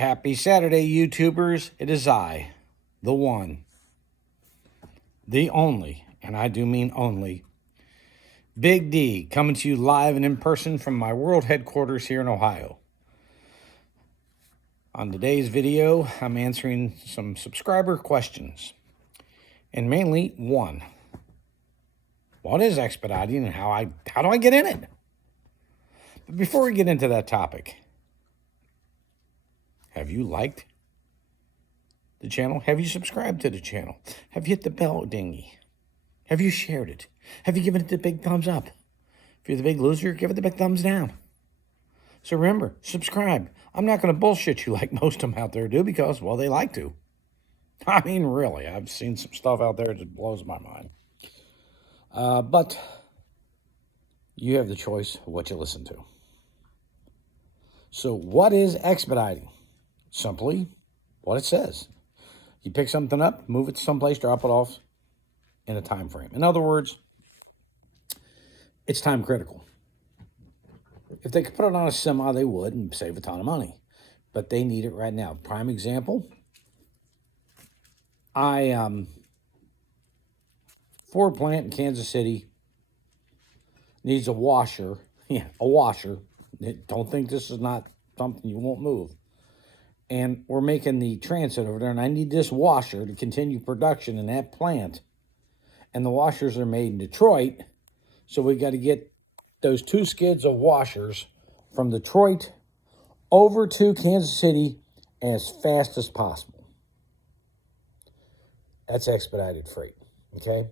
Happy Saturday, YouTubers. It is I, the one, the only, and I do mean only, Big D, coming to you live and in person from my world headquarters here in Ohio. On today's video, I'm answering some subscriber questions, and mainly one. What is expediting and how do I get in it? But before we get into that topic, have you liked the channel? Have you subscribed to the channel? Have you hit the bell dingy? Have you shared it? Have you given it the big thumbs up? If you're the big loser, give it the big thumbs down. So remember, subscribe. I'm not going to bullshit you like most of them out there do because, well, they like to. I mean, really, I've seen some stuff out there that blows my mind. But you have the choice of what you listen to. So what is expediting? Simply what it says. You pick something up, move it to someplace, drop it off in a time frame. In other words, it's time critical. If they could put it on a semi, they would and save a ton of money. But they need it right now. Prime example, Ford plant in Kansas City needs a washer. Yeah, a washer. Don't think this is not something you won't move. And we're making the transit over there, and I need this washer to continue production in that plant. And the washers are made in Detroit, so we got to get those 2 skids of washers from Detroit over to Kansas City as fast as possible. That's expedited freight, okay?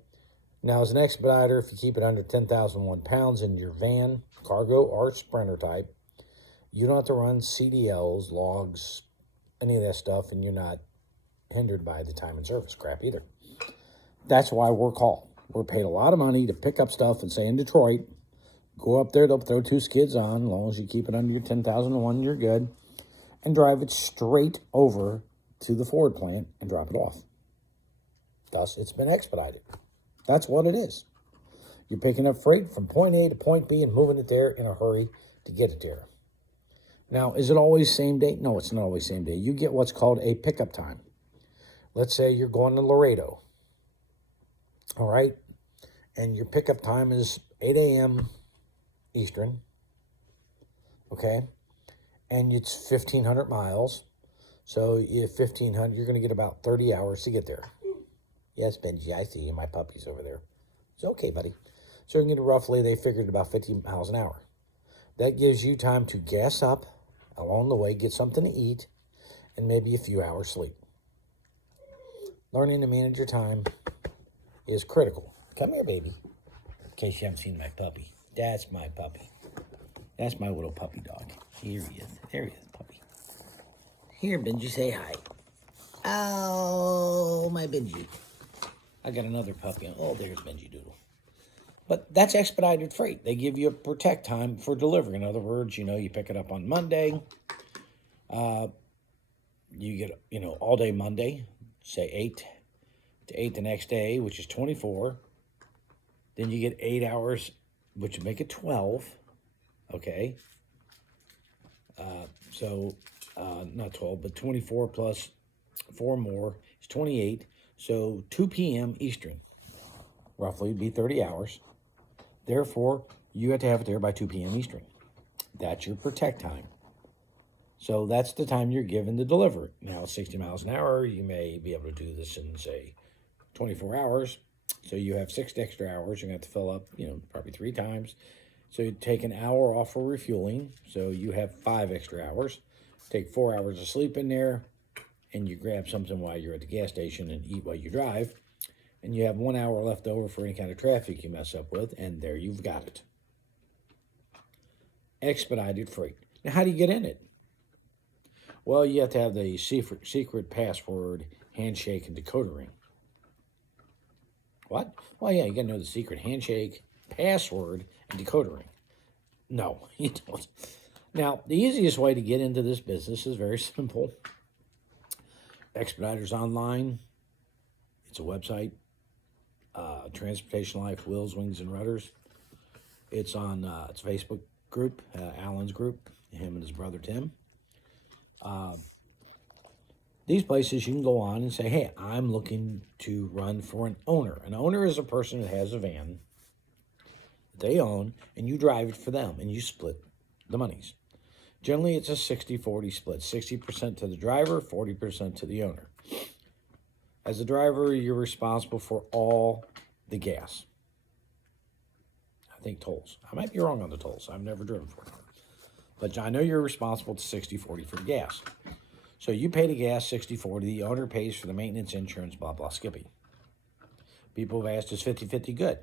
Now, as an expediter, if you keep it under 10,001 pounds in your van, cargo, or sprinter type, you don't have to run CDLs, logs, any of that stuff, and you're not hindered by the time and service crap either. That's why we're called. We're paid a lot of money to pick up stuff and say in Detroit, go up there, they'll throw 2 skids on, as long as you keep it under your 10,001, you're good, and drive it straight over to the Ford plant and drop it off. Thus, it's been expedited. That's what it is. You're picking up freight from point A to point B and moving it there in a hurry to get it there. Now, is it always same day? No, it's not always same day. You get what's called a pickup time. Let's say you're going to Laredo, all right? And your pickup time is 8 a.m. Eastern, okay? And it's 1,500 miles. So if 1,500, you're going to get about 30 hours to get there. Yes, Benji, I see you. My puppy's over there. It's okay, buddy. So you can get roughly, they figured about 50 miles an hour. That gives you time to gas up along the way, get something to eat, and maybe a few hours sleep. Learning to manage your time is critical. Come here, baby. In case you haven't seen my puppy. That's my puppy. That's my little puppy dog. Here he is. There he is, puppy. Here, Benji, say hi. Oh, my Benji. I got another puppy. Oh, there's Benji Doodle. But that's expedited freight. They give you a protect time for delivery. In other words, you pick it up on Monday. You get, all day Monday, say 8 to 8 the next day, which is 24. Then you get 8 hours, which would make it 12. Okay. Not 12, but 24 plus 4 more is 28. So 2 p.m. Eastern, roughly, would be 30 hours. Therefore, you have to have it there by 2 p.m. Eastern. That's your protect time. So that's the time you're given to deliver it. Now, 60 miles an hour, you may be able to do this in, say, 24 hours. So you have 6 extra hours. You're going to have to fill up, probably 3 times. So you take an hour off for refueling. So you have 5 extra hours. Take 4 hours of sleep in there. And you grab something while you're at the gas station and eat while you drive. And you have 1 hour left over for any kind of traffic you mess up with, and there you've got it. Expedited freight. Now, how do you get in it? Well, you have to have the secret password, handshake, and decoder ring. What? Well, yeah, you got to know the secret handshake, password, and decoder ring. No, you don't. Now, the easiest way to get into this business is very simple. Expeditors Online. It's a website. Transportation Life, Wheels, Wings, and Rudders. It's on it's a Facebook group, Alan's group, him and his brother Tim. These places you can go on and say, hey, I'm looking to run for an owner. An owner is a person that has a van that they own, and you drive it for them, and you split the monies. Generally, it's a 60-40 split. 60% to the driver, 40% to the owner. As a driver, you're responsible for all the gas. I think tolls. I might be wrong on the tolls. I've never driven for an owner. But I know you're responsible to 60-40 for the gas. So you pay the gas 60-40. The owner pays for the maintenance, insurance, blah, blah, skippy. People have asked, is 50-50 good?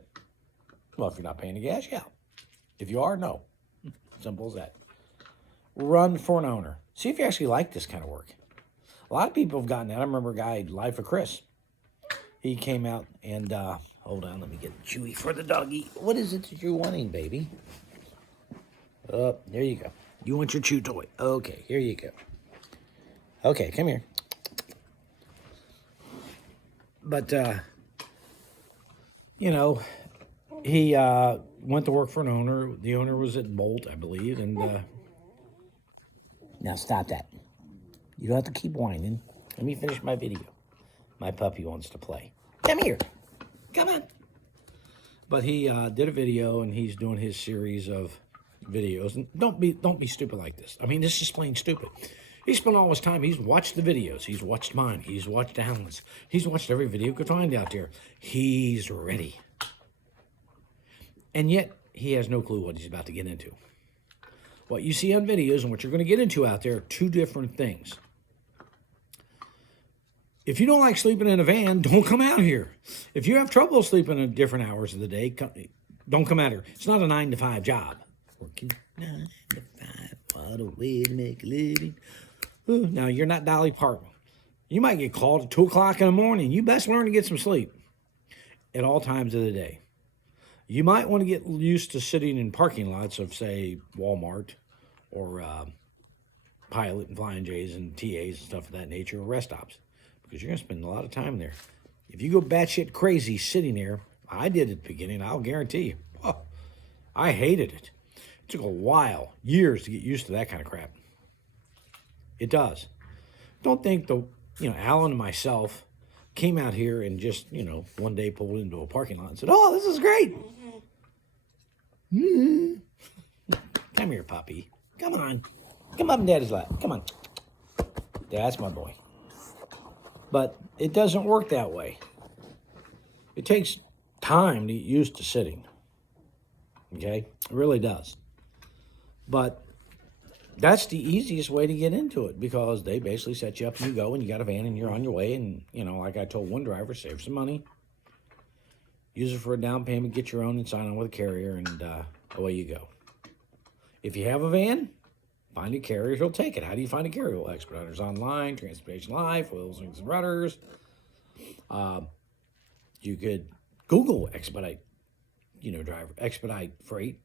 Well, if you're not paying the gas, yeah. If you are, no. Simple as that. Run for an owner. See if you actually like this kind of work. A lot of people have gotten that. I remember a guy, Life of Chris. He came out and, hold on, let me get Chewy for the doggy. What is it that you're wanting, baby? There you go. You want your chew toy. Okay, here you go. Okay, come here. But, you know, he went to work for an owner. The owner was at Bolt, I believe. And now stop that. You don't have to keep whining. Let me finish my video. My puppy wants to play. Come here. Come on. But he did a video, and he's doing his series of videos. And don't be stupid like this. I mean, this is plain stupid. He spent all his time. He's watched the videos. He's watched mine. He's watched Alan's. He's watched every video you could find out there. He's ready. And yet, he has no clue what he's about to get into. What you see on videos and what you're going to get into out there are two different things. If you don't like sleeping in a van, don't come out here. If you have trouble sleeping in different hours of the day, don't come out here. It's not a 9-to-5 job. Working 9 to 5, what a way to make a living. Ooh, now, you're not Dolly Parton. You might get called at 2 o'clock in the morning. You best learn to get some sleep at all times of the day. You might want to get used to sitting in parking lots of, say, Walmart or Pilot and Flying J's and TAs and stuff of that nature, or rest stops, because you're going to spend a lot of time there. If you go batshit crazy sitting there, I did at the beginning, I'll guarantee you, oh, I hated it. It took a while, years to get used to that kind of crap. It does. Don't think Alan and myself came out here and just, one day pulled into a parking lot and said, oh, this is great. Come here, puppy. Come on. Come up in Daddy's lap. Come on. That's my boy. But it doesn't work that way. It takes time to get used to sitting. Okay? It really does. But that's the easiest way to get into it, because they basically set you up and you go and you got a van and you're on your way. And, like I told one driver, save some money, use it for a down payment, get your own and sign on with a carrier, and away you go. If you have a van, find a carrier who'll take it. How do you find a carrier? Well, Expeditors Online, Transportation Life, Oils, Wings, and Rudders. You could Google Expedite, Expedite Freight,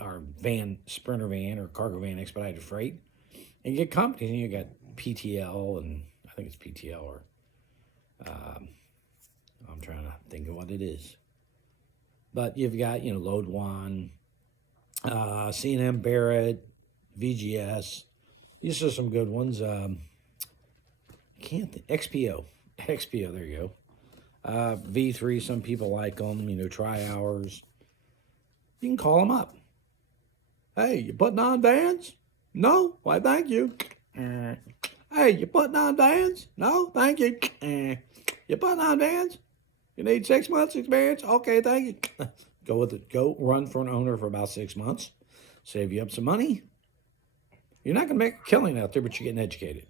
or van, Sprinter van, or cargo van expedited freight, and you get companies. And you got PTL, and I think it's PTL, or I'm trying to think of what it is. But you've got Load One, C&M Barrett, VGS. These are some good ones. Can't think. XPO. There you go. V3. Some people like them. Try hours. You can call them up. Hey, you putting on vans? No? Why, thank you. Hey, you putting on vans? No? Thank you. You putting on vans? You need 6 months experience? Okay, thank you. Go with it. Go run for an owner for about 6 months. Save you up some money. You're not going to make a killing out there, but you're getting educated.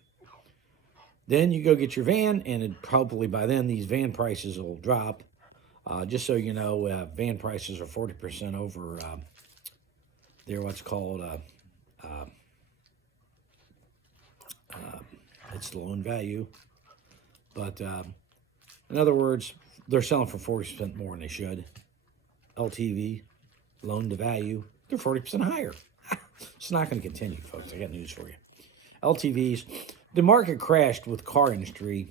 Then you go get your van, and probably by then these van prices will drop. Just so you know, van prices are 40% over their what's called, it's the loan value. But in other words, they're selling for 40% more than they should. LTV, loan to value, they're 40% higher. It's not going to continue, folks. I got news for you. LTVs, the market crashed with car industry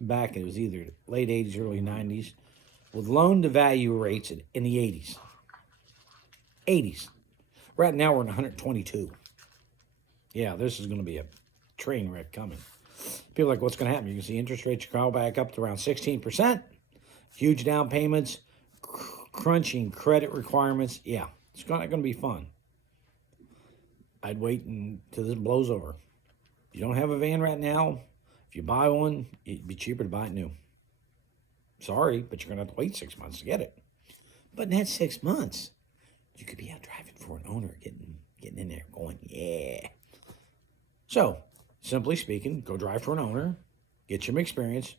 back, it was either late 80s, early 90s, with loan-to-value rates in the 80s. 80s. Right now, we're in 122. Yeah, this is going to be a train wreck coming. People are like, what's going to happen? You can see interest rates go back up to around 16%. Huge down payments, crunching credit requirements. Yeah, it's not going to be fun. I'd wait until this blows over. If you don't have a van right now, if you buy one, it'd be cheaper to buy it new. Sorry, but you're going to have to wait 6 months to get it. But in that 6 months, you could be out driving for an owner, getting in there going, yeah. So, simply speaking, go drive for an owner, get some experience,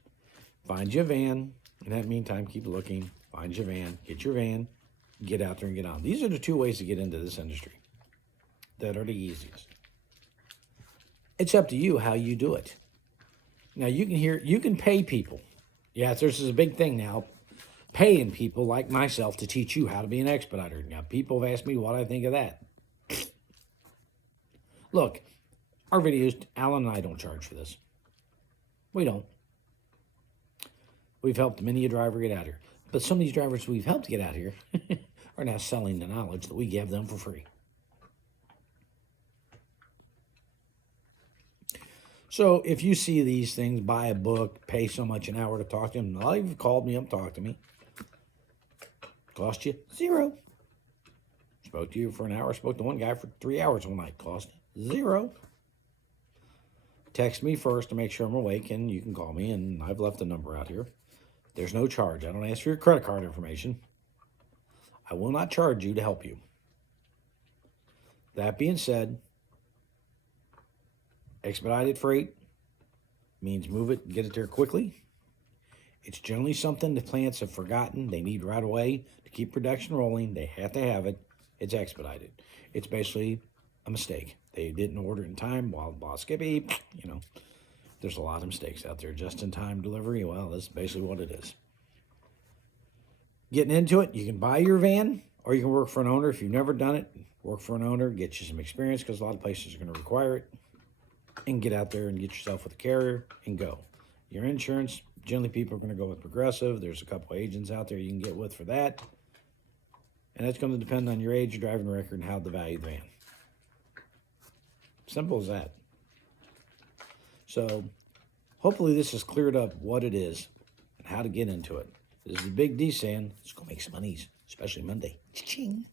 find you a van. In that meantime, keep looking, find your van, get out there and get on. These are the 2 ways to get into this industry that are the easiest. It's up to you how you do it. Now, you can pay people. Yeah, this is a big thing now, paying people like myself to teach you how to be an expediter. Now, people have asked me what I think of that. Look, our videos, Alan and I don't charge for this. We don't. We've helped many a driver get out here. But some of these drivers we've helped get out here are now selling the knowledge that we give them for free. So if you see these things, buy a book, pay so much an hour to talk to them. Not even called me up, talk to me. Cost you $0. Spoke to you for an hour. Spoke to one guy for 3 hours one night. Cost $0. Text me first to make sure I'm awake, and you can call me, and I've left a number out here. There's no charge. I don't ask for your credit card information. I will not charge you to help you. That being said, expedited freight means move it and get it there quickly. It's generally something the plants have forgotten. They need right away to keep production rolling. They have to have it. It's expedited. It's basically a mistake. They didn't order it in time. While Skippy, there's a lot of mistakes out there. Just-in-time delivery, well, that's basically what it is. Getting into it, you can buy your van, or you can work for an owner. If you've never done it, work for an owner, get you some experience, because a lot of places are going to require it, and get out there and get yourself with a carrier and go. Your insurance, generally people are going to go with Progressive. There's a couple agents out there you can get with for that. And that's going to depend on your age, your driving record, and how the value of the van. Simple as that. So hopefully this has cleared up what it is and how to get into it. This is the Big D saying, let's go make some monies, especially Monday. Cha-ching.